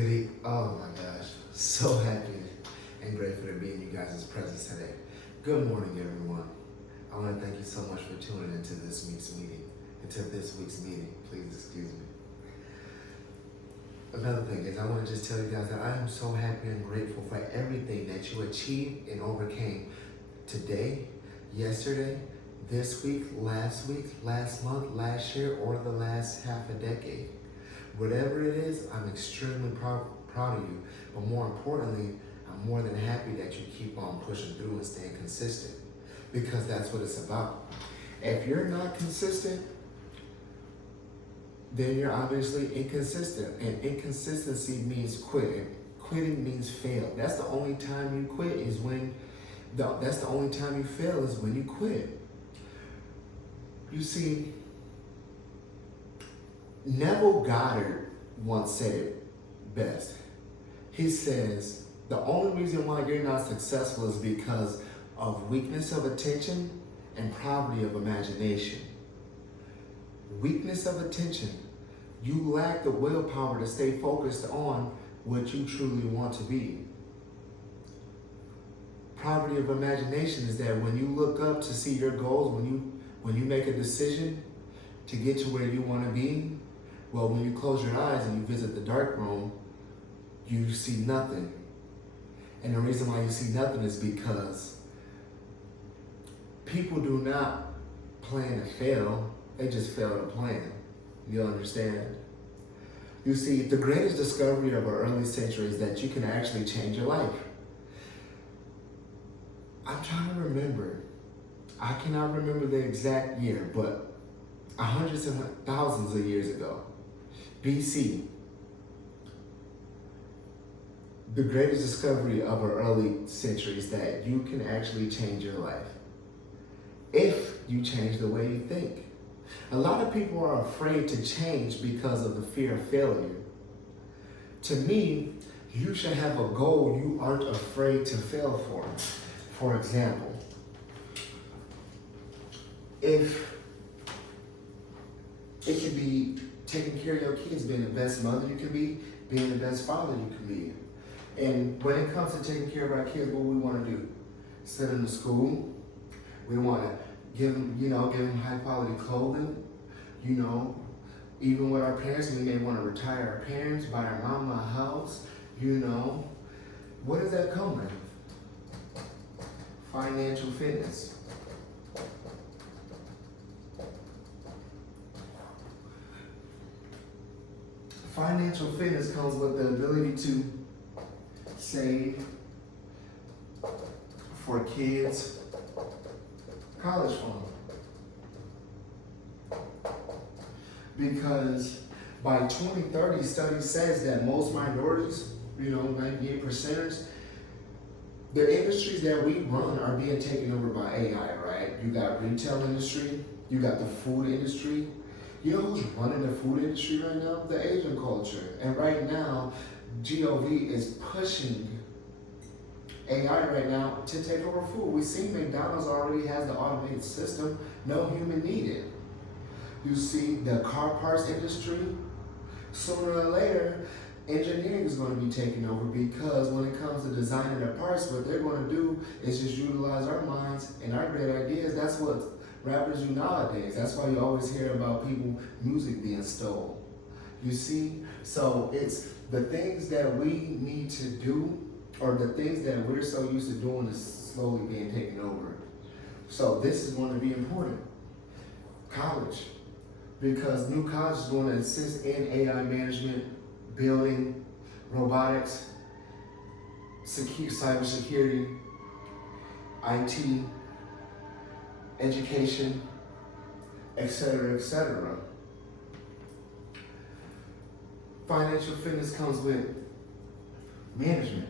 Oh my gosh. So happy and grateful to be in you guys' presence today. Good morning, everyone. I want to thank you so much for tuning into this week's meeting. Please excuse me. Another thing is I want to just tell you guys that I am so happy and grateful for everything that you achieved and overcame today, yesterday, this week, last month, last year, or the last half a decade. Whatever it is, I'm extremely proud of you. But more importantly, I'm more than happy that you keep on pushing through and staying consistent, because that's what it's about. If you're not consistent, then you're obviously inconsistent. And inconsistency means quitting. Quitting means fail. That's the only time you quit is when, that's the only time you fail is when you quit. You see, Neville Goddard once said it best. He says, the only reason why you're not successful is because of weakness of attention and poverty of imagination. Weakness of attention. You lack the willpower to stay focused on what you truly want to be. Poverty of imagination is that when you look up to see your goals, when you make a decision to get to where you want to be, well, when you close your eyes and you visit the dark room, you see nothing. And the reason why you see nothing is because people do not plan to fail, they just fail to plan. You understand? You see, the greatest discovery of our early century is that you can actually change your life. I'm trying to remember. I cannot remember the exact year, but hundreds of thousands of years ago, BC, the greatest discovery of our early century is that you can actually change your life if you change the way you think. A lot of people are afraid to change because of the fear of failure. To me, you should have a goal you aren't afraid to fail for. For example, if it could be taking care of your kids, being the best mother you can be, being the best father you can be. And when it comes to taking care of our kids, what we want to do? Send them to school. We want to give them high quality clothing. Even with our parents, we may want to retire our parents, buy our mama a house. What does that come with? Financial fitness. Financial fitness comes with the ability to save for kids' college fund. Because by 2030, study says that most minorities, 98%ers, the industries that we run are being taken over by AI, right? You got retail industry, you got the food industry. You know who's running the food industry right now? The Asian culture. And right now, GOV is pushing AI right now to take over food. We see McDonald's already has the automated system, no human needed. You see the car parts industry, sooner or later, engineering is going to be taken over, because when it comes to designing the parts, what they're going to do is just utilize our minds and our great ideas. That's what rappers do nowadays. That's why you always hear about music being stolen. You see? So it's the things that we need to do, or the things that we're so used to doing, is slowly being taken over. So this is going to be important. College. Because new college is going to assist in AI management, building, robotics, cybersecurity, IT, education, etc., etc. Financial fitness comes with management.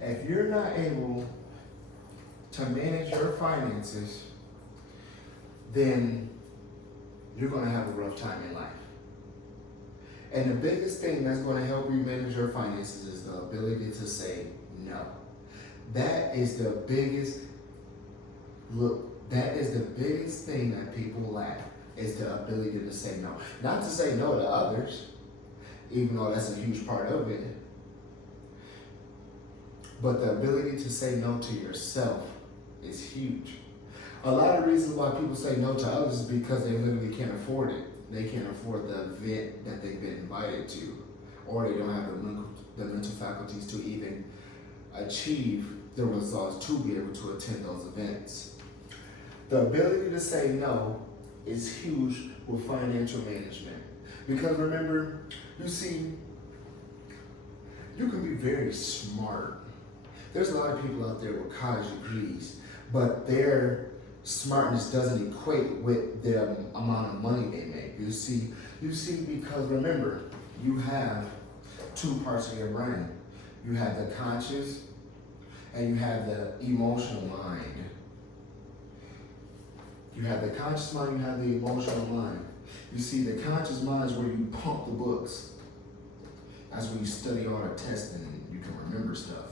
If you're not able to manage your finances, then you're going to have a rough time in life. And the biggest thing that's going to help you manage your finances is the ability to say no. That is the biggest thing that people lack. is the ability to say no. Not to say no to others, even though that's a huge part of it, but the ability to say no to yourself is huge. A lot of reasons why people say no to others is because they literally can't afford it. They can't afford the event that they've been invited to, or they don't have the mental faculties to even achieve the results to be able to attend those events. The ability to say no is huge with financial management. Because remember, you see, you can be very smart. There's a lot of people out there with college degrees, but their smartness doesn't equate with the amount of money they make. You see, because remember, you have two parts of your brain. You have the conscious and you have the emotional mind. You have the conscious mind, you have the emotional mind. You see, the conscious mind is where you pump the books. That's where you study all the testing and you can remember stuff.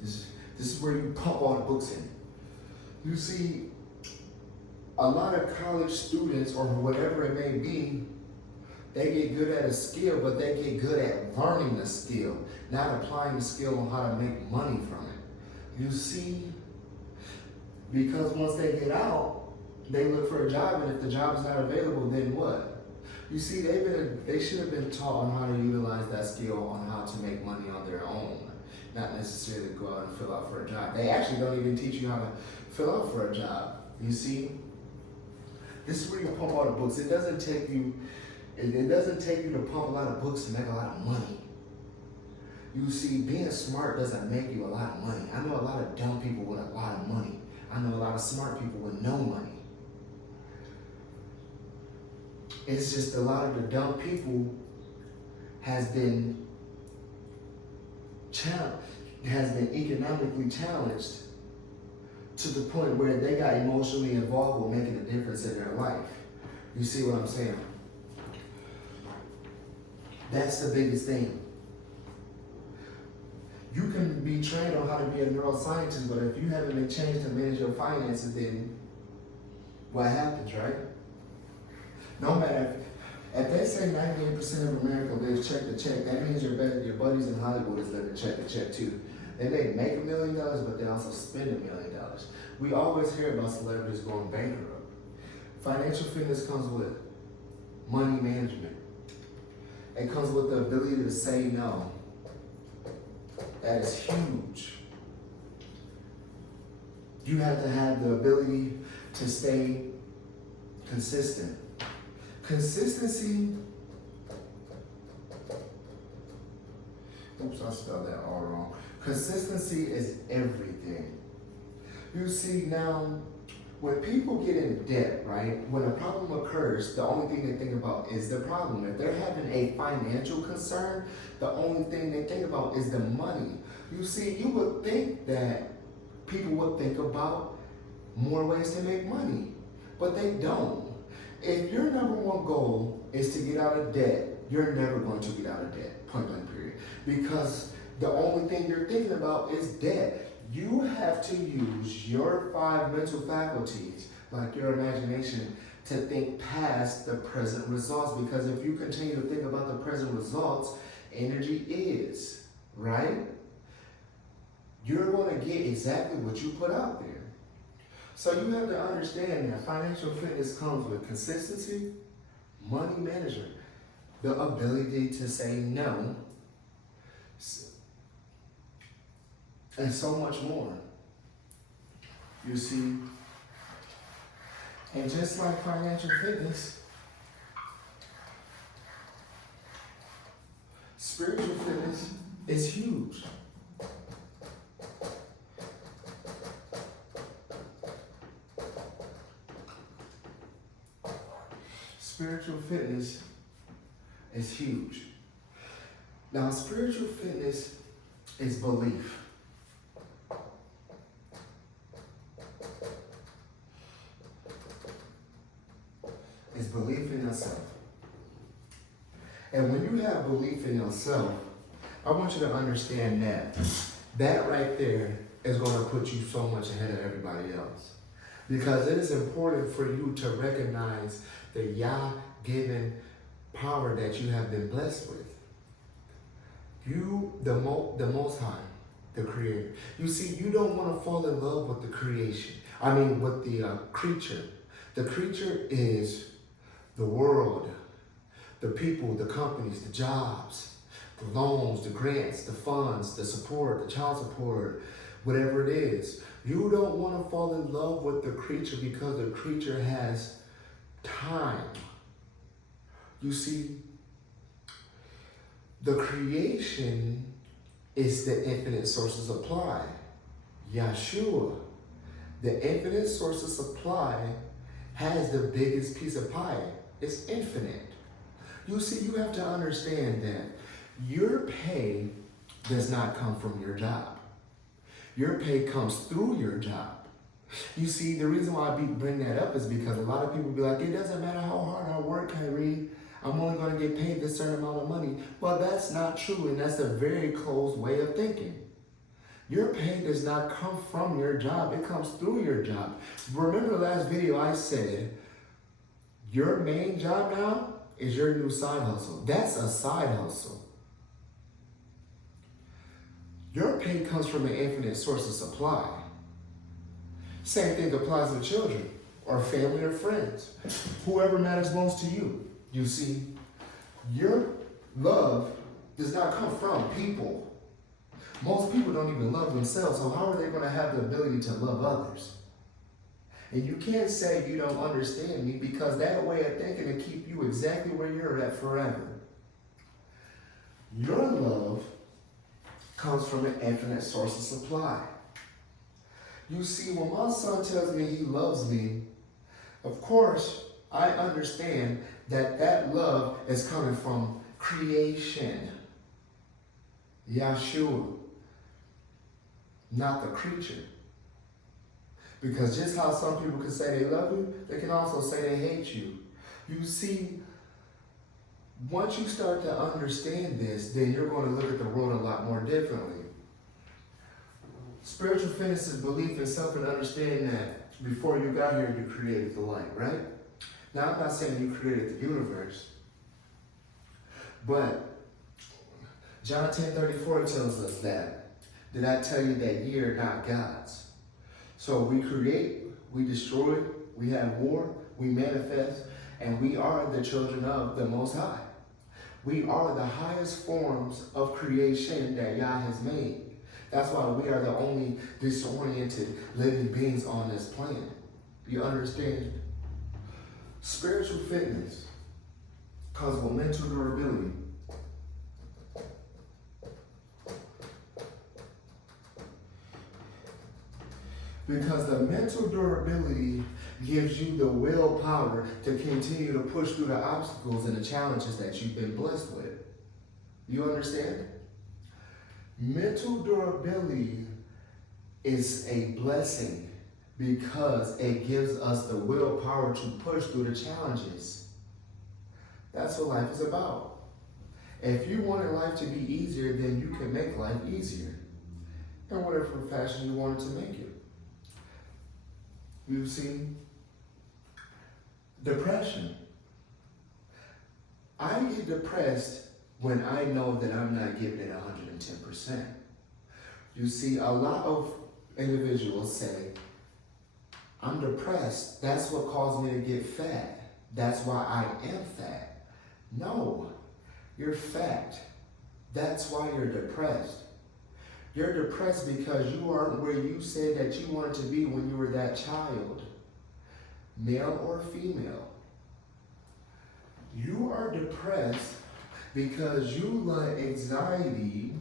This is where you pump all the books in. You see, a lot of college students, or whatever it may be, they get good at a skill, but they get good at learning the skill, not applying the skill on how to make money from it. You see, because once they get out, they look for a job, and if the job is not available, then what? You see, they should have been taught on how to utilize that skill on how to make money on their own, not necessarily go out and fill out for a job. They actually don't even teach you how to fill out for a job. You see, this is where you pump all the books. It doesn't take you to pump a lot of books to make a lot of money. You see, being smart doesn't make you a lot of money. I know a lot of dumb people with a lot of money. I know a lot of smart people with no money. It's just a lot of the dumb people has been economically challenged to the point where they got emotionally involved with making a difference in their life. You see what I'm saying? That's the biggest thing. You can be trained on how to be a neuroscientist, but if you haven't been trained to manage your finances, then what happens, right? No matter if they say 98% of America lives check to check, that means your buddies in Hollywood is living check to check too. They may make $1 million, but they also spend $1 million. We always hear about celebrities going bankrupt. Financial fitness comes with money management. It comes with the ability to say no. That is huge. You have to have the ability to stay consistent. Consistency, oops, I spelled that all wrong. Consistency is everything. You see, now, when people get in debt, right, when a problem occurs, the only thing they think about is the problem. If they're having a financial concern, the only thing they think about is the money. You see, you would think that people would think about more ways to make money, but they don't. If your number one goal is to get out of debt, you're never going to get out of debt, point blank period. Because the only thing you're thinking about is debt. You have to use your 5 mental faculties, like your imagination, to think past the present results. Because if you continue to think about the present results, energy is, right? You're going to get exactly what you put out there. So you have to understand that financial fitness comes with consistency, money management, the ability to say no, and so much more. You see, and just like financial fitness, spiritual fitness is huge. Spiritual fitness is huge. Now, spiritual fitness is belief. It's belief in yourself. And when you have belief in yourself, I want you to understand that right there is going to put you so much ahead of everybody else. Because it is important for you to recognize the Yah-given power that you have been blessed with. You, the Most High, the Creator. You see, you don't want to fall in love with the creation. With the creature. The creature is the world, the people, the companies, the jobs, the loans, the grants, the funds, the support, the child support, whatever it is. You don't want to fall in love with the creature because the creature has time. You see, the creation is the infinite source of supply. Yeshua, the infinite source of supply, has the biggest piece of pie. It's infinite. You see, you have to understand that your pay does not come from your job. Your pay comes through your job. You see, the reason why I bring that up is because a lot of people be like, it doesn't matter how hard I work, Khari. I'm only going to get paid this certain amount of money. Well, that's not true, and that's a very closed way of thinking. Your pay does not come from your job. It comes through your job. Remember the last video I said, your main job now is your new side hustle. That's a side hustle. Your pay comes from an infinite source of supply. Same thing applies with children or family or friends. Whoever matters most to you. You see, your love does not come from people. Most people don't even love themselves, so how are they going to have the ability to love others? And you can't say you don't understand me because that way of thinking will keep you exactly where you're at forever. Your love comes from an infinite source of supply. You see, when my son tells me he loves me, of course, I understand that that love is coming from creation. Yeshua, not the creature. Because just how some people can say they love you, they can also say they hate you. You see, once you start to understand this, then you're going to look at the world a lot more differently. Spiritual fitness is belief in self and understanding that before you got here, you created the light, right? Now, I'm not saying you created the universe, but John 10:34 tells us that. Did I tell you that ye are not gods? So we create, we destroy, we have war, we manifest, and we are the children of the Most High. We are the highest forms of creation that Yah has made. That's why we are the only disoriented living beings on this planet. You understand? Spiritual fitness comes with mental durability. Because the mental durability gives you the willpower to continue to push through the obstacles and the challenges that you've been blessed with. You understand? Mental durability is a blessing because it gives us the willpower to push through the challenges. That's what life is about. If you wanted life to be easier, then you can make life easier. In whatever fashion you wanted to make it. You've seen depression. I get depressed when I know that I'm not giving it 110%. You see, a lot of individuals say, I'm depressed. That's what caused me to get fat. That's why I am fat. No, you're fat. That's why you're depressed. You're depressed because you aren't where you said that you wanted to be when you were that child, male or female. You are depressed because you let anxiety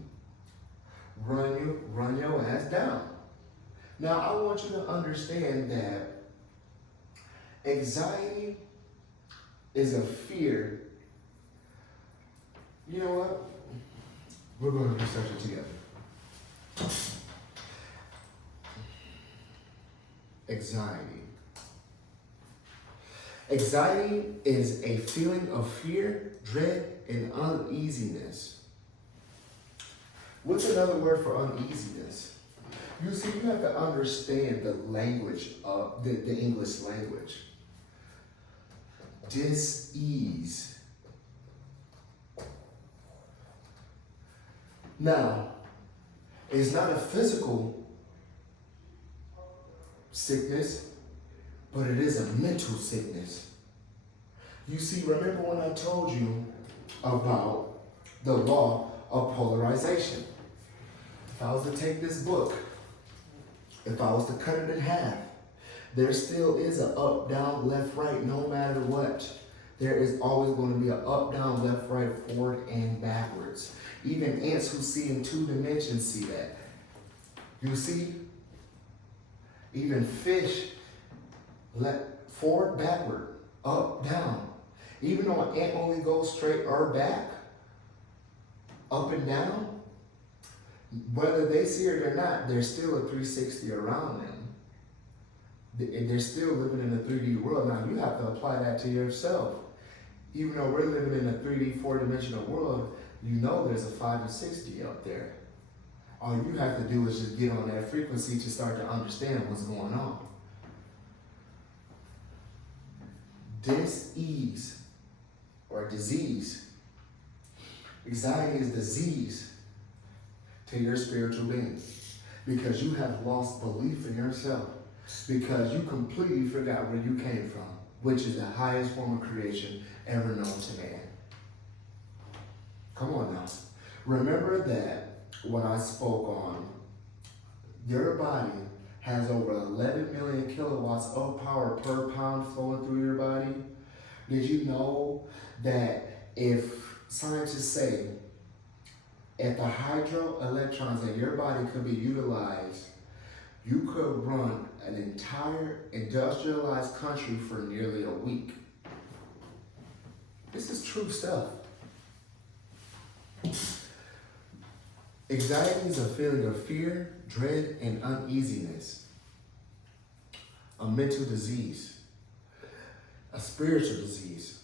run your ass down. Now, I want you to understand that anxiety is a fear. You know what? We're going to research it together. Anxiety. Anxiety is a feeling of fear, dread, and uneasiness. What's another word for uneasiness? You see, you have to understand the language of the English language. dis-ease. Now, it's not a physical sickness, but it is a mental sickness. You see, remember when I told you about the law of polarization? If I was to take this book, if I was to cut it in half, there still is an up, down, left, right, no matter what. There is always going to be an up, down, left, right, forward, and backwards. Even ants who see in 2 dimensions see that. You see? Even fish, forward, backward, up, down. Even though an ant only goes straight or back, up and down, whether they see it or not, there's still a 360 around them. And they're still living in a 3D world. Now you have to apply that to yourself. Even though we're living in a 3D, 4-dimensional world, you know there's a 5 and 60 up there. All you have to do is just get on that frequency to start to understand what's going on. Dis-ease or disease. Anxiety is disease to your spiritual being because you have lost belief in yourself, because you completely forgot where you came from, which is the highest form of creation ever known to man. Come on now. Remember that when I spoke on your body has over 11 million kilowatts of power per pound flowing through your body. Did you know that if scientists say if the hydroelectrons in your body could be utilized, you could run an entire industrialized country for nearly a week? This is true stuff. Anxiety is a feeling of fear, dread, and uneasiness. A mental disease. A spiritual disease.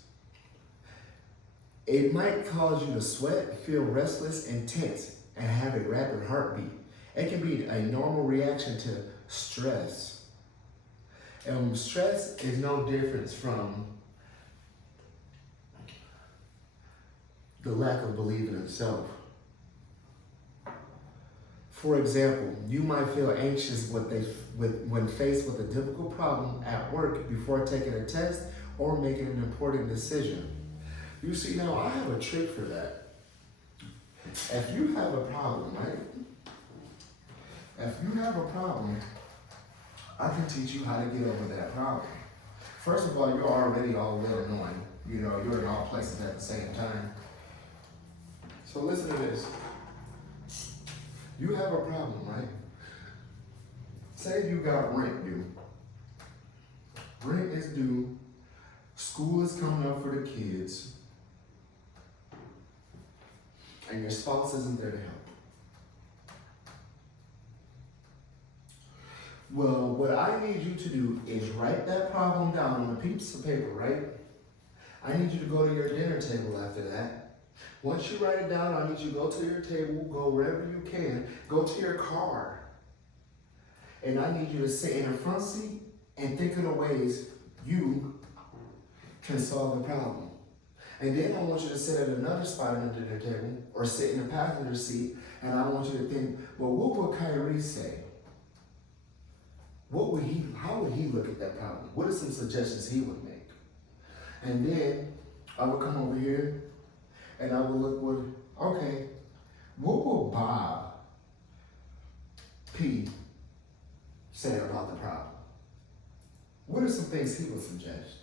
It might cause you to sweat, feel restless and tense, and have a rapid heartbeat. It can be a normal reaction to stress. And stress is no difference from the lack of belief in itself. For example, you might feel anxious when faced with a difficult problem at work before taking a test or making an important decision. You see, now I have a trick for that. If you have a problem, right? If you have a problem, I can teach you how to get over that problem. First of all, you're already all a little annoying. You know, you're in all places at the same time. So listen to this. You have a problem, right? Say you got rent due. Rent is due. School is coming up for the kids. And your spouse isn't there to help. Well, what I need you to do is write that problem down on a piece of paper, right? I need you to go to your dinner table after that. Once you write it down, I need you to go to your table, go wherever you can, go to your car. And I need you to sit in the front seat and think of the ways you can solve the problem. And then I want you to sit at another spot under the table or sit in the passenger seat, and I want you to think, well, what would Khari say? How would he look at that problem? What are some suggestions he would make? And then I would come over here and I would look okay, what will Bob P say about the problem? What are some things he would suggest?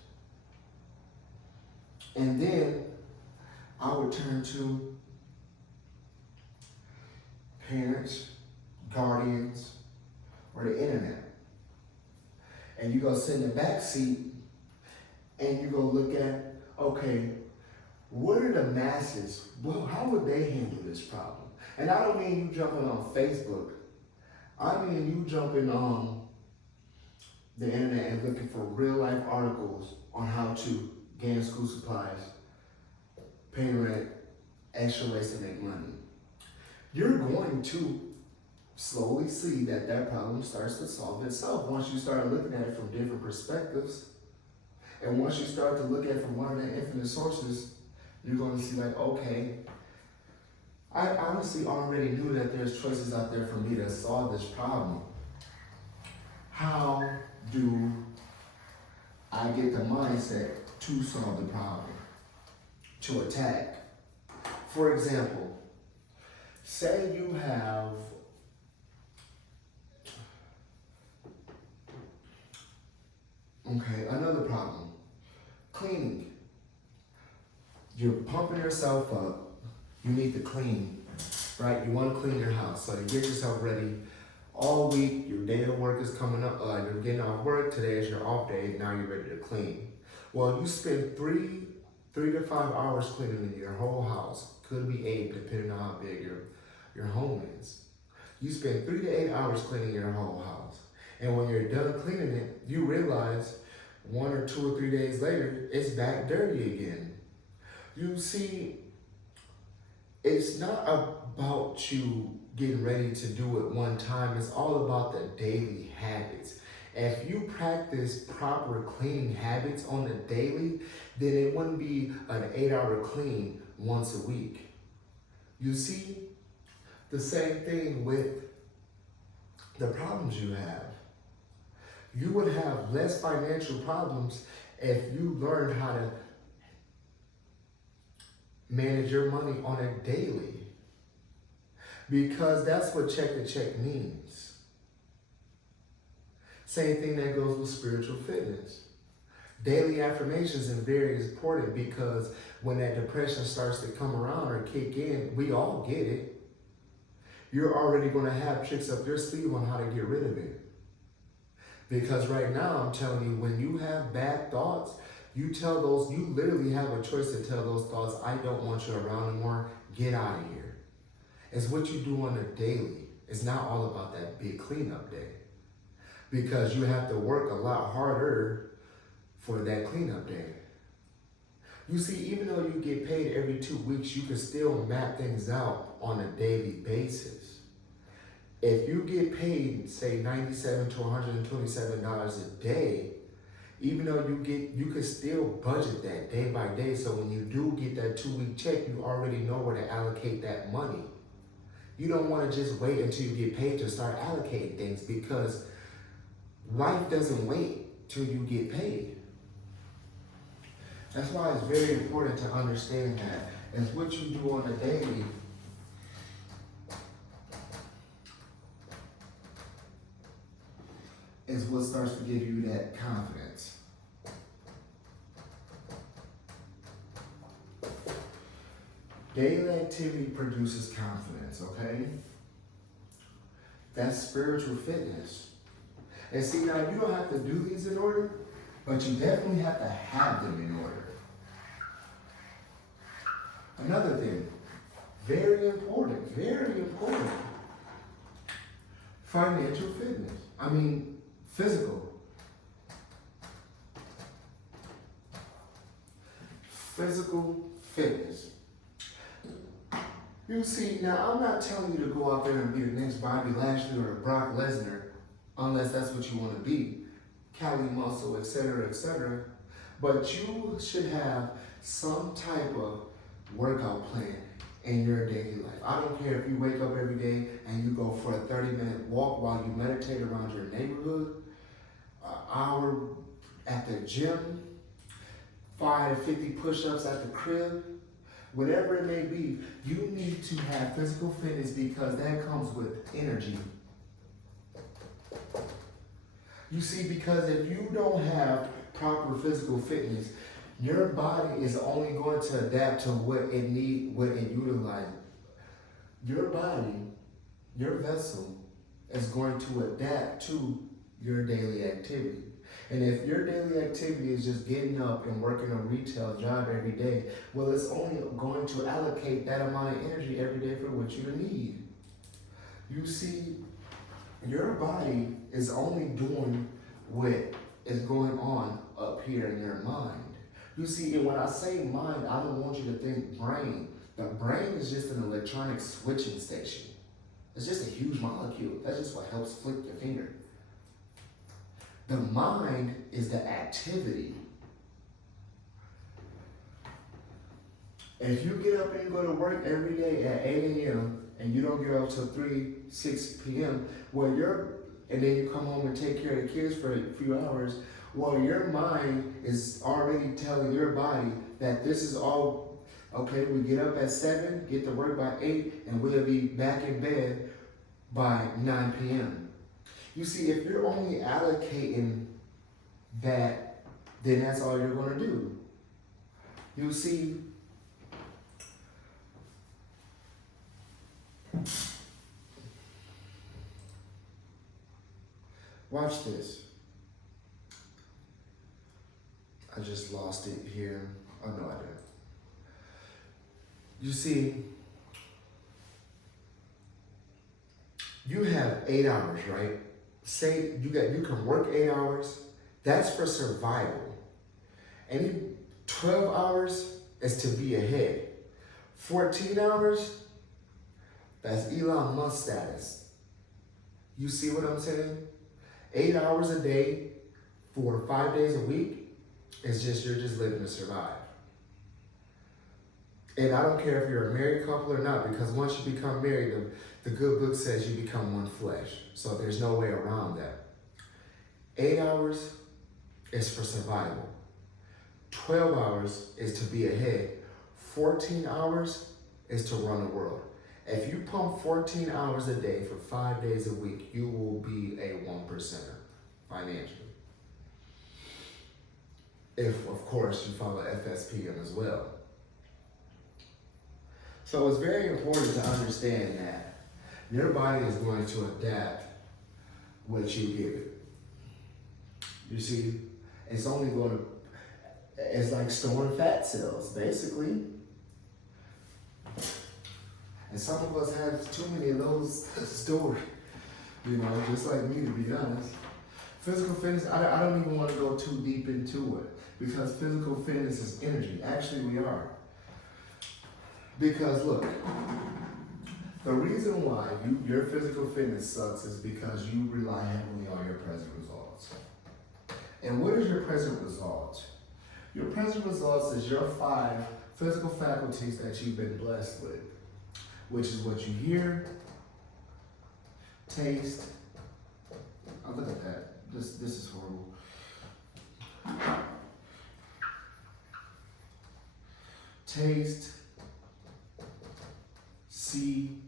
And then I would turn to parents, guardians, or the internet. And you go sit in the back seat and you go look at, okay, what are the masses? Well, how would they handle this problem? And I don't mean you jumping on Facebook. I mean you jumping on the internet and looking for real life articles on how to gain school supplies, pay rent, extra ways to make money. You're going to slowly see that problem starts to solve itself once you start looking at it from different perspectives. And once you start to look at from one of the infinite sources, you're going to see like, okay, I honestly already knew that there's choices out there for me to solve this problem. How do I get the mindset to solve the problem, to attack? For example, say you have another problem, cleaning. You're pumping yourself up, you need to clean, right? You want to clean your house, so you get yourself ready. All week, your day of work is coming up, you're getting off work, today is your off day, now you're ready to clean. Well, you spend three to 5 hours cleaning your whole house. Could be 8, depending on how big your home is. You spend 3 to 8 hours cleaning your whole house. And when you're done cleaning it, you realize 1 or 2 or 3 days later, it's back dirty again. You see, it's not about you getting ready to do it one time. It's all about the daily habits. If you practice proper cleaning habits on the daily, then it wouldn't be an 8-hour clean once a week. You see, the same thing with the problems you have. You would have less financial problems if you learned how to manage your money on a daily. Because that's what check to check means. Same thing that goes with spiritual fitness. Daily affirmations are very important because when that depression starts to come around or kick in, we all get it. You're already going to have tricks up your sleeve on how to get rid of it. Because right now, I'm telling you, when you have bad thoughts, you literally have a choice to tell those thoughts, I don't want you around anymore, get out of here. It's what you do on a daily. It's not all about that big cleanup day. Because you have to work a lot harder for that cleanup day. You see, even though you get paid every 2 weeks, you can still map things out on a daily basis. If you get paid, say $97 to $127 a day, even though you can still budget that day by day. So when you do get that 2-week check, you already know where to allocate that money. You don't want to just wait until you get paid to start allocating things, because life doesn't wait till you get paid. That's why it's very important to understand that. It's what you do on a daily is what starts to give you that confidence. Daily activity produces confidence, okay? That's spiritual fitness. And see, now you don't have to do these in order, but you definitely have to have them in order. Another thing, very important, financial fitness. Physical. Physical fitness. You see, now I'm not telling you to go out there and be the next Bobby Lashley or Brock Lesnar, unless that's what you want to be, Cali muscle, etc. But you should have some type of workout plan in your daily life. I don't care if you wake up every day and you go for a 30-minute walk while you meditate around your neighborhood, an hour at the gym, 5 to 50 push-ups at the crib, whatever it may be. You need to have physical fitness because that comes with energy. You see, because if you don't have proper physical fitness, your body is only going to adapt to what it needs, what it utilizes. Your body, your vessel, is going to adapt to your daily activity. And if your daily activity is just getting up and working a retail job every day, well, it's only going to allocate that amount of energy every day for what you need. You see, your body is only doing what is going on up here in your mind. You see, and when I say mind, I don't want you to think brain. The brain is just an electronic switching station. It's just a huge molecule. That's just what helps flick your finger. The mind is the activity. If you get up and you go to work every day at 8 a.m. and you don't get up till 6 p.m., and then you come home and take care of the kids for a few hours, well, your mind is already telling your body that this is all, okay, we get up at 7, get to work by 8, and we'll be back in bed by 9 p.m. You see, if you're only allocating that, then that's all you're going to do. You see, watch this. I just lost it here. Oh no, I didn't. You see, you have 8 hours, right? Say you can work 8 hours. That's for survival. Any 12 hours is to be ahead. 14 hours, that's Elon Musk status. You see what I'm saying? 8 hours a day for 5 days a week is just, you're just living to survive. And I don't care if you're a married couple or not, because once you become married, the good book says you become one flesh. So there's no way around that. 8 hours is for survival. 12 hours is to be ahead. 14 hours is to run the world. If you pump 14 hours a day for 5 days a week, you will be a 1%er financially. If, of course, you follow Fspm as well. So it's very important to understand that your body is going to adapt what you give it. You see, it's only going to, it's like storing fat cells, basically. And some of us have too many of those stored, just like me, to be honest. Physical fitness, I don't even want to go too deep into it, because physical fitness is energy. Actually, we are. Because look, the reason why your physical fitness sucks is because you rely heavily on your present results. And what is your present result? Your present results is your 5 physical faculties that you've been blessed with, which is what you hear, taste. Oh, look at that. This is horrible. Taste, see,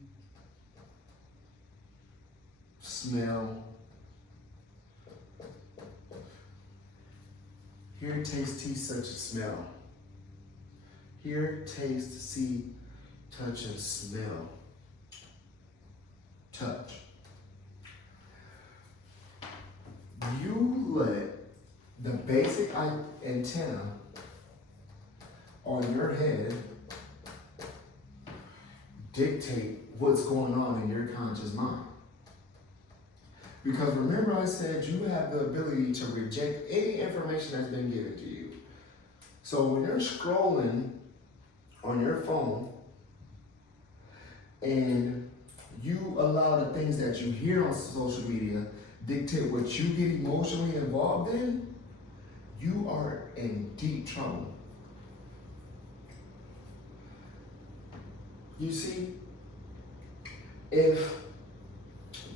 smell, hear, taste, touch, and smell. Hear, taste, see, touch, and smell. Touch. You let the basic antenna on your head dictate what's going on in your conscious mind. Because remember, I said you have the ability to reject any information that's been given to you. So when you're scrolling on your phone and you allow the things that you hear on social media dictate what you get emotionally involved in, you are in deep trouble. You see, if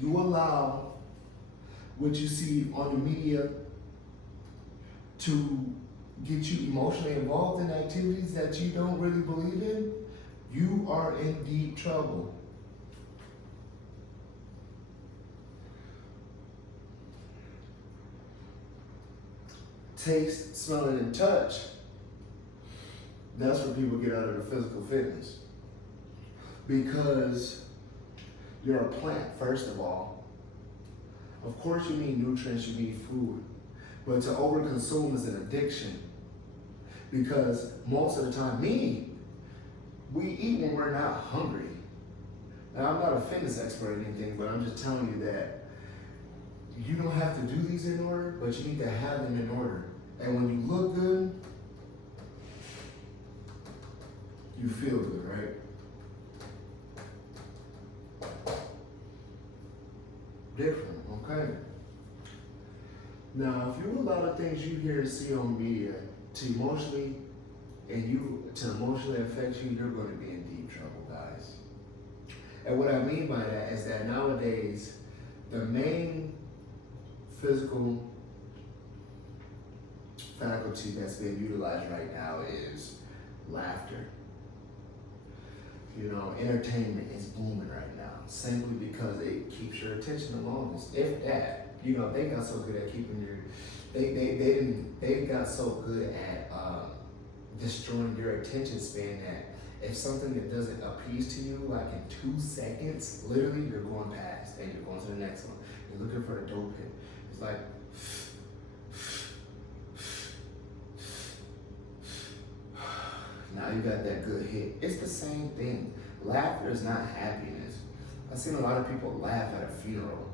you allow what you see on the media to get you emotionally involved in activities that you don't really believe in, you are in deep trouble. Taste, smelling, and touch. That's what people get out of the physical fitness. Because you're a plant, first of all. Of course you need nutrients, you need food. But to overconsume is an addiction. Because most of the time, we eat when we're not hungry. Now, I'm not a fitness expert or anything, but I'm just telling you that you don't have to do these in order, but you need to have them in order. And when you look good, you feel good, right? Different, okay? Now, if you allow the things you hear and see on media to emotionally and you to emotionally affect you, you're going to be in deep trouble, guys. And what I mean by that is that nowadays, the main physical faculty that's being utilized right now is laughter. You know, entertainment is booming right now simply because it keeps your attention the longest. If that, you know, they got so good at keeping your, they got so good at destroying your attention span that if something that doesn't appease to you, like in 2 seconds, literally you're going past and you're going to the next one. You're looking for the dope hit. It's like, now you got that good hit. It's the same thing. Laughter is not happiness. I've seen a lot of people laugh at a funeral.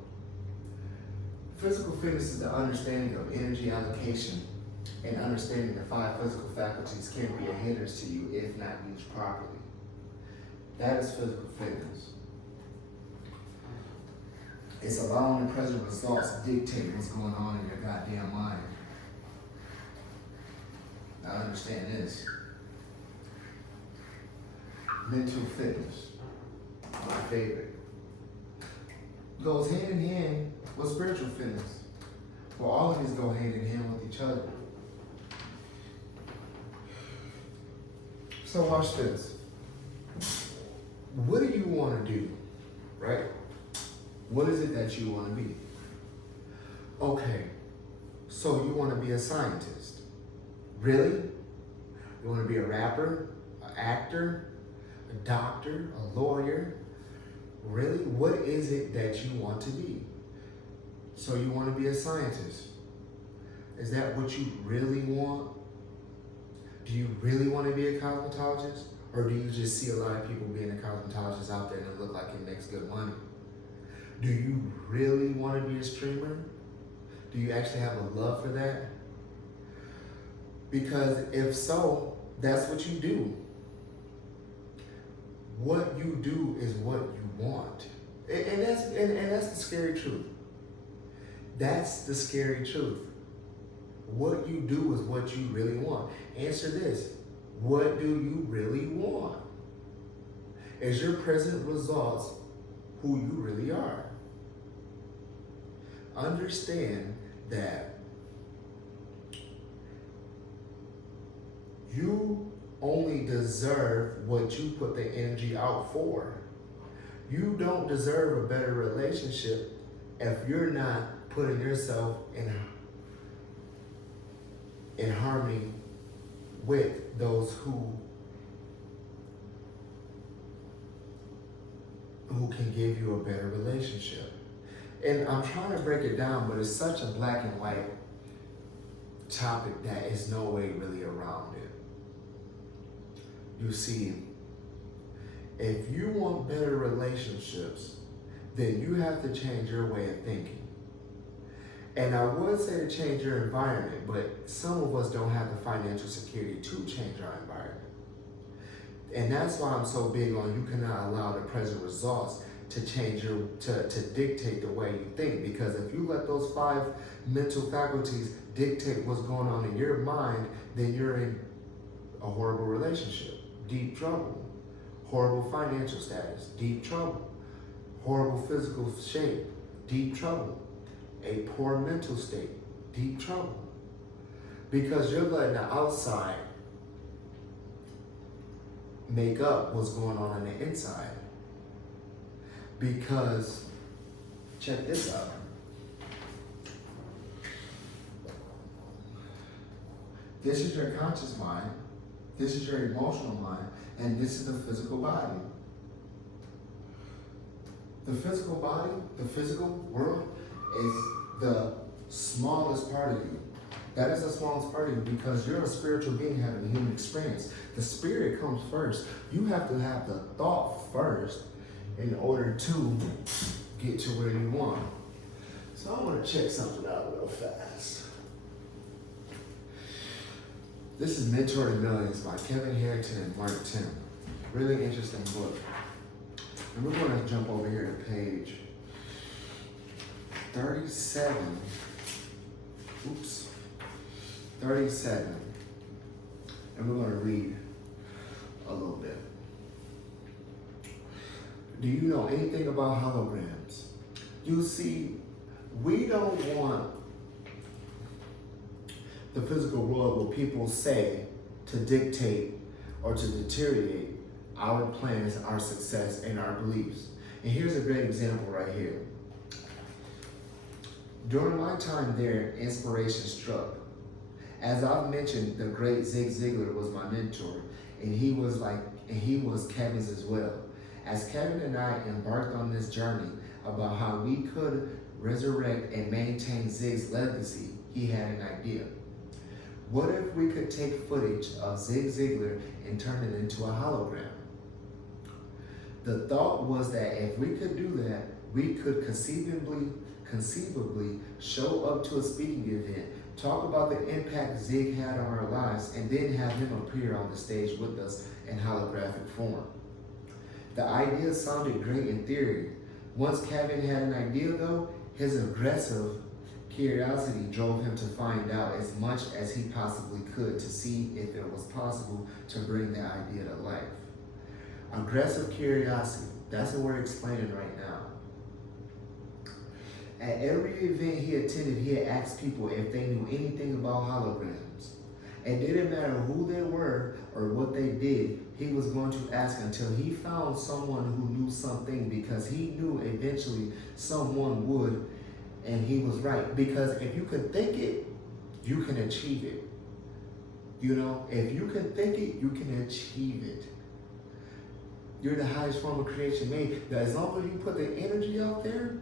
Physical fitness is the understanding of energy allocation and understanding the 5 physical faculties can be a hindrance to you if not used properly. That is physical fitness. It's allowing the present results dictate what's going on in your goddamn mind. Now understand this. Mental fitness, my favorite, goes hand in hand with spiritual fitness. Well, all of these go hand in hand with each other. So watch this. What do you want to do, right? What is it that you want to be? Okay, so you want to be a scientist. Really? You want to be a rapper, an actor, a doctor, a lawyer? Really? What is it that you want to be? So you want to be a scientist. Is that what you really want? Do you really want to be a cosmetologist? Or do you just see a lot of people being a cosmetologist out there and it look like it makes good money? Do you really want to be a streamer? Do you actually have a love for that? Because if so, that's what you do. What you do is what you want. And that's the scary truth. That's the scary truth. What you do is what you really want. Answer this. What do you really want? Is your present results who you really are? Understand that you only deserve what you put the energy out for. You don't deserve a better relationship if you're not putting yourself in harmony with those who can give you a better relationship. And I'm trying to break it down, but it's such a black and white topic that is no way really around it. You see, if you want better relationships, then you have to change your way of thinking. And I would say to change your environment, but some of us don't have the financial security to change our environment. And that's why I'm so big on you cannot allow the present results to change to dictate the way you think. Because if you let those 5 mental faculties dictate what's going on in your mind, then you're in a horrible relationship, deep trouble, horrible financial status, deep trouble, horrible physical shape, deep trouble, a poor mental state, deep trouble. Because you're letting the outside make up what's going on the inside. Because, check this out. This is your conscious mind, this is your emotional mind, and this is the physical body. The physical body, the physical world, is the smallest part of you. That is the smallest part of you because you're a spiritual being having a human experience. The spirit comes first. You have to have the thought first in order to get to where you want. So I want to check something out real fast. This is Mentor to Millions by Khari Hankton and Mark Tim. Really interesting book. And we're going to jump over here to page 37. 37. and we're going to read a little bit. Do you know anything about holograms? You see, we don't want the physical world where people say to dictate or to deteriorate our plans, our success, and our beliefs. And here's a great example right here. During my time there, inspiration struck. As I've mentioned, the great Zig Ziglar was my mentor, and he was Kevin's as well. As Kevin and I embarked on this journey about how we could resurrect and maintain Zig's legacy, he had an idea. What if we could take footage of Zig Ziglar and turn it into a hologram? The thought was that if we could do that, we could conceivably show up to a speaking event, talk about the impact Zig had on our lives, and then have him appear on the stage with us in holographic form. The idea sounded great in theory. Once Kevin had an idea though, his aggressive curiosity drove him to find out as much as he possibly could to see if it was possible to bring the idea to life. Aggressive curiosity, that's what we're explaining right now. At every event he attended, he had asked people if they knew anything about holograms. It didn't matter who they were or what they did, he was going to ask until he found someone who knew something, because he knew eventually someone would, and he was right. Because if you can think it, you can achieve it. You know, if you can think it, you can achieve it. You're the highest form of creation made. As long as you put the energy out there,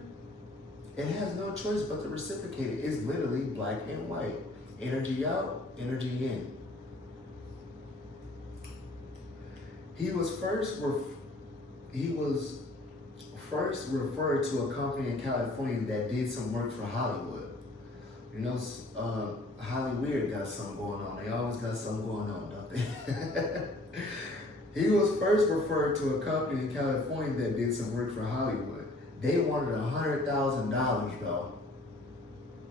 it has no choice but to reciprocate it. It's literally black and white. Energy out, energy in. He was first referred to a company in California that did some work for Hollywood. You know, Hollywood got something going on. They always got something going on, don't they? He was first referred to a company in California that did some work for Hollywood. They wanted $100,000 though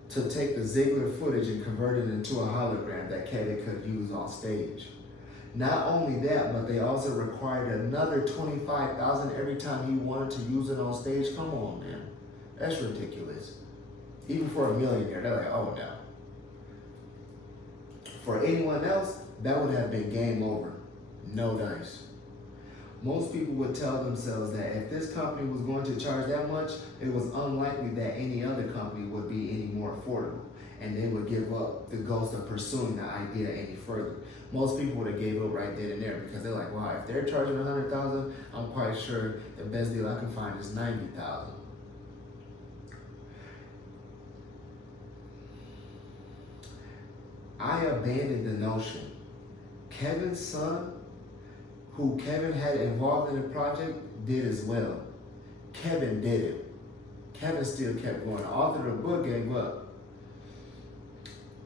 to take the Ziegler footage and convert it into a hologram that Kevin could use on stage. Not only that, but they also required another $25,000 every time he wanted to use it on stage. Come on, man. That's ridiculous. Even for a millionaire, they're like, oh no. For anyone else, that would have been game over. No dice. Most people would tell themselves that if this company was going to charge that much, it was unlikely that any other company would be any more affordable, and they would give up the ghost of pursuing the idea any further. Most people would have gave up right then and there, because they're like, wow, if they're charging $100,000, I'm quite sure the best deal I can find is $90,000. I abandoned the notion. Kevin's son, who Kevin had involved in the project, did as well. Kevin did it. Kevin still kept going. The author of the book gave up,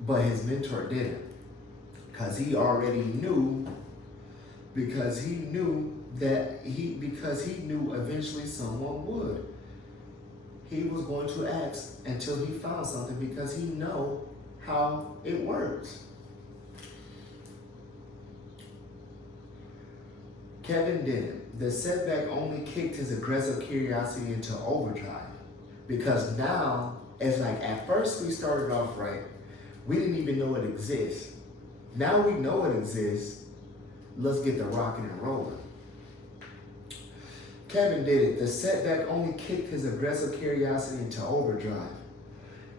but his mentor didn't, because he already knew, because he knew eventually someone would. He was going to ask until he found something, because he know how it works. Kevin didn't. The setback only kicked his aggressive curiosity into overdrive, because now it's like, at first we started off right. We didn't even know it exists. Now we know it exists. Let's get the rocking and rolling. Kevin did it. The setback only kicked his aggressive curiosity into overdrive.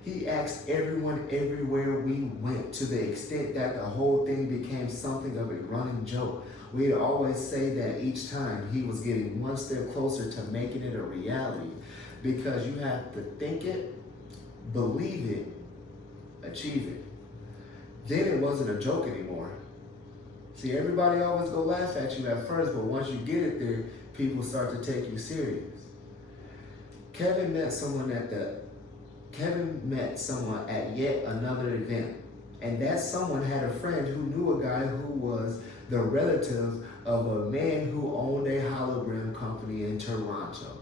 He asked everyone everywhere we went, to the extent that the whole thing became something of a running joke. We'd always say that each time he was getting one step closer to making it a reality, because you have to think it, believe it, achieve it. Then it wasn't a joke anymore. See, everybody always go laugh at you at first, but once you get it there, people start to take you serious. Kevin met someone at yet another event, and that someone had a friend who knew a guy who was the relative of a man who owned a hologram company in Toronto.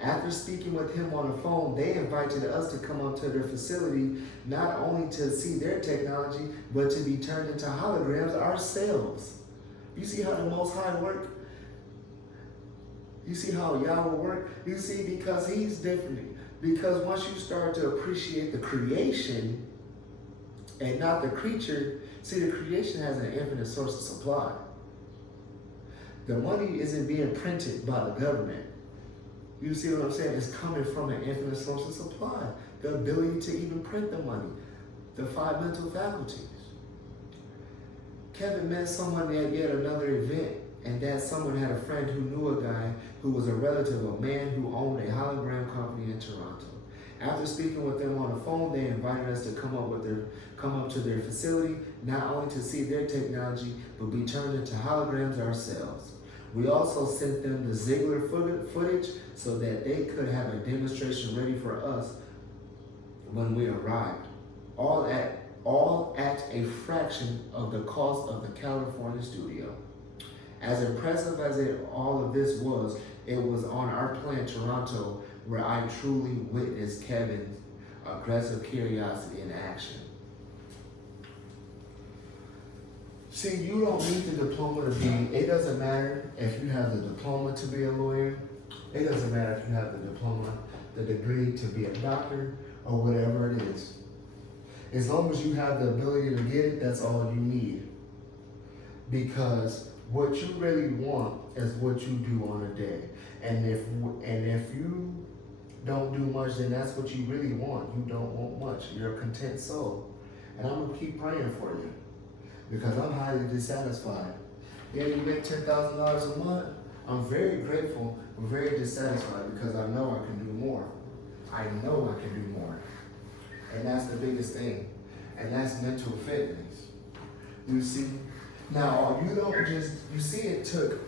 After speaking with him on the phone, they invited us to come up to their facility, not only to see their technology, but to be turned into holograms ourselves. You see how the Most High work? You see how Yahweh work? You see, because he's different. Because once you start to appreciate the creation and not the creature, see, the creation has an infinite source of supply. The money isn't being printed by the government. You see what I'm saying? It's coming from an infinite source of supply. The ability to even print the money. The 5 mental faculties. Kevin met someone at yet another event, and that someone had a friend who knew a guy who was a relative of a man who owned a hologram company in Toronto. After speaking with them on the phone, they invited us to come up to their facility, not only to see their technology, but be turned into holograms ourselves. We also sent them the Ziegler footage so that they could have a demonstration ready for us when we arrived, all at a fraction of the cost of the California studio. As impressive as all of this was, it was on our plant Toronto where I truly witnessed Kevin's aggressive curiosity in action. See, you don't need the diploma to be, it doesn't matter if you have the diploma to be a lawyer. It doesn't matter if you have the diploma, the degree to be a doctor, or whatever it is. As long as you have the ability to get it, that's all you need. Because what you really want is what you do on a day. And if you don't do much, then that's what you really want. You don't want much. You're a content soul. And I'm going to keep praying for you. Because I'm highly dissatisfied. Yeah, you make $10,000 a month. I'm very grateful, but very dissatisfied because I know I can do more. I know I can do more. And that's the biggest thing. And that's mental fitness. You see? Now, you see it took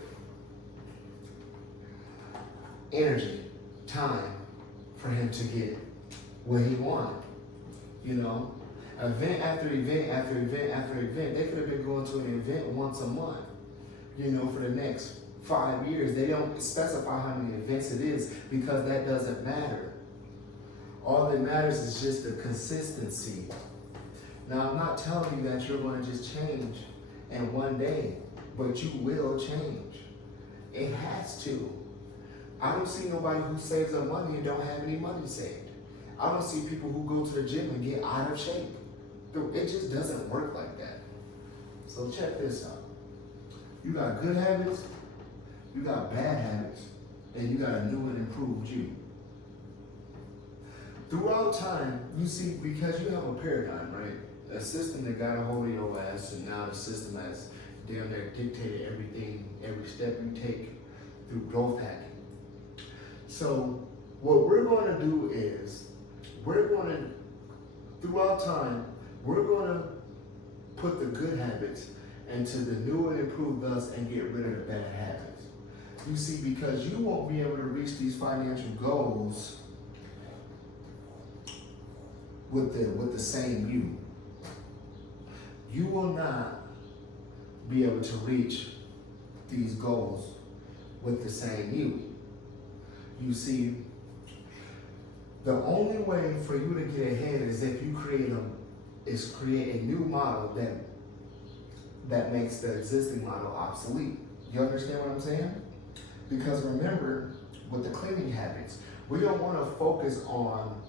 energy, time for him to get what he wanted. You know? Event after event after event after event. They could have been going to an event once a month, you know, for the next 5 years. They don't specify how many events it is because that doesn't matter. All that matters is just the consistency. Now, I'm not telling you that you're going to just change in one day, but you will change. It has to. I don't see nobody who saves up money and don't have any money saved. I don't see people who go to the gym and get out of shape. It just doesn't work like that. So check this out. You got good habits, you got bad habits, and you got a new and improved you. Throughout time, you see, because you have a paradigm, right? A system that got a hold of your ass, and now the system has damn near dictated everything, every step you take through growth hacking. So what we're going to do is, throughout time, we're going to put the good habits into the new and improved us and get rid of the bad habits. You see, because you won't be able to reach these financial goals with the same you. You will not be able to reach these goals with the same you. You see, the only way for you to get ahead is if you create a new model that makes the existing model obsolete. You understand what I'm saying? Because remember, with the cleaning habits, we don't want to focus on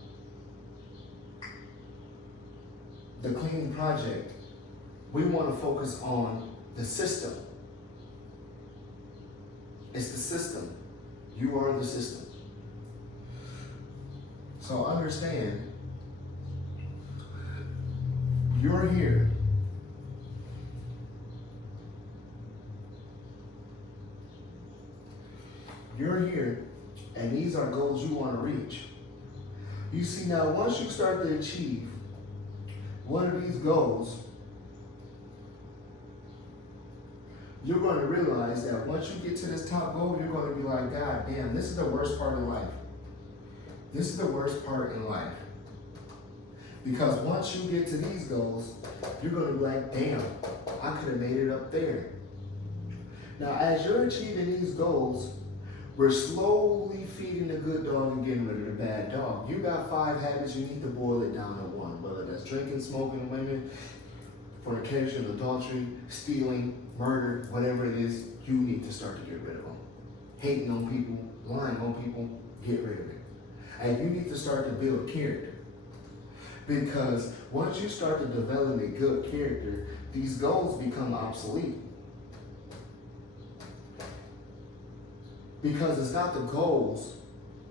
the cleaning project. We want to focus on the system. It's the system. You are the system. So understand, you're here. You're here, and these are goals you want to reach. You see, now once you start to achieve one of these goals, you're going to realize that once you get to this top goal, you're going to be like, God damn, this is the worst part of life. This is the worst part in life. Because once you get to these goals, you're going to be like, damn, I could have made it up there. Now, as you're achieving these goals, We're slowly feeding the good dog and getting rid of the bad dog. You got 5 habits, you need to boil it down to 1. Whether that's drinking, smoking, women, fornication, adultery, stealing, murder, whatever it is, you need to start to get rid of them. Hating on people, lying on people, get rid of it. And you need to start to build character. Because once you start to develop a good character, these goals become obsolete. Because it's not the goals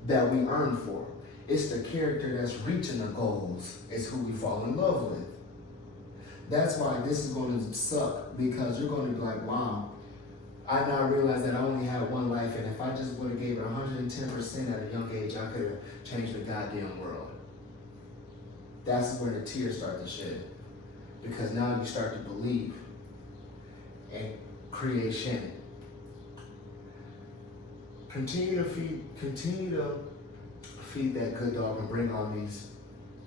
that we earn for. It's the character that's reaching the goals. It's who we fall in love with. That's why this is going to suck, because you're going to be like, wow, I now realize that I only had one life, and if I just would have gave it 110% at a young age, I could have changed the goddamn world. That's where the tears start to shed. Because now you start to believe in creation. Continue to feed that good dog and bring on these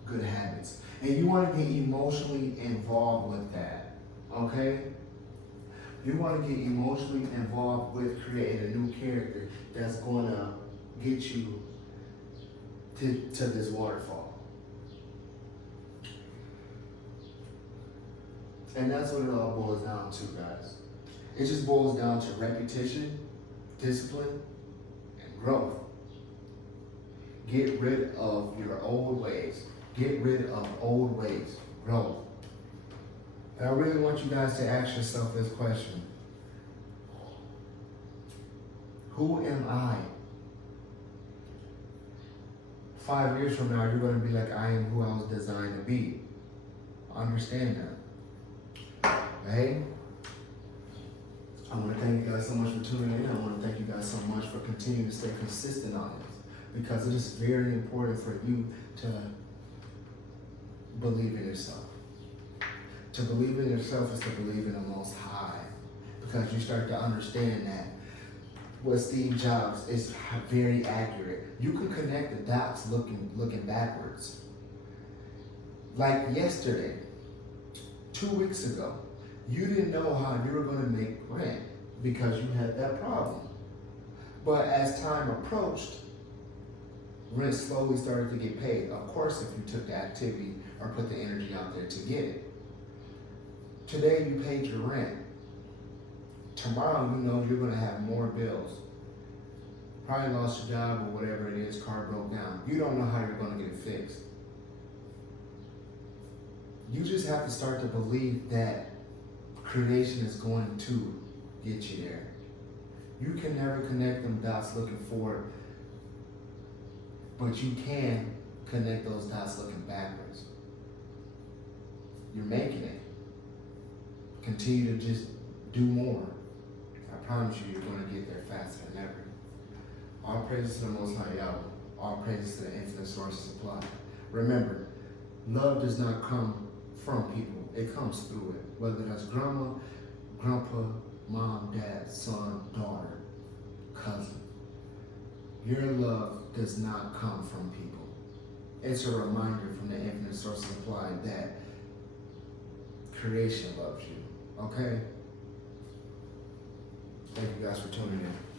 good habits. And you want to get emotionally involved with that, okay? You want to get emotionally involved with creating a new character that's going to get you to this waterfall. And that's what it all boils down to, guys. It just boils down to repetition, discipline, and growth. Get rid of your old ways. Get rid of old ways. Growth. And I really want you guys to ask yourself this question. Who am I? 5 years from now, you're going to be like, I am who I was designed to be. Understand that. Hey? I want to thank you guys so much for tuning in. I want to thank you guys so much for continuing to stay consistent on this, because it is very important for you to believe in yourself. To believe in yourself is to believe in the Most High, because you start to understand that what Steve Jobs is very accurate. You can connect the dots looking backwards. Like yesterday, 2 weeks ago, you didn't know how you were going to make rent because you had that problem. But as time approached, rent slowly started to get paid. Of course, if you took the activity or put the energy out there to get it. Today, you paid your rent. Tomorrow, you know you're going to have more bills. Probably lost your job or whatever it is, car broke down. You don't know how you're going to get it fixed. You just have to start to believe that creation is going to get you there. You can never connect them dots looking forward, but you can connect those dots looking backwards. You're making it. Continue to just do more. I promise you, you're going to get there faster than ever. All praises to the Most High Yahweh. All praises to the infinite source of supply. Remember, love does not come from people. It comes through it. Whether that's grandma, grandpa, mom, dad, son, daughter, cousin. Your love does not come from people. It's a reminder from the infinite source of supply that creation loves you. Okay? Thank you guys for tuning in.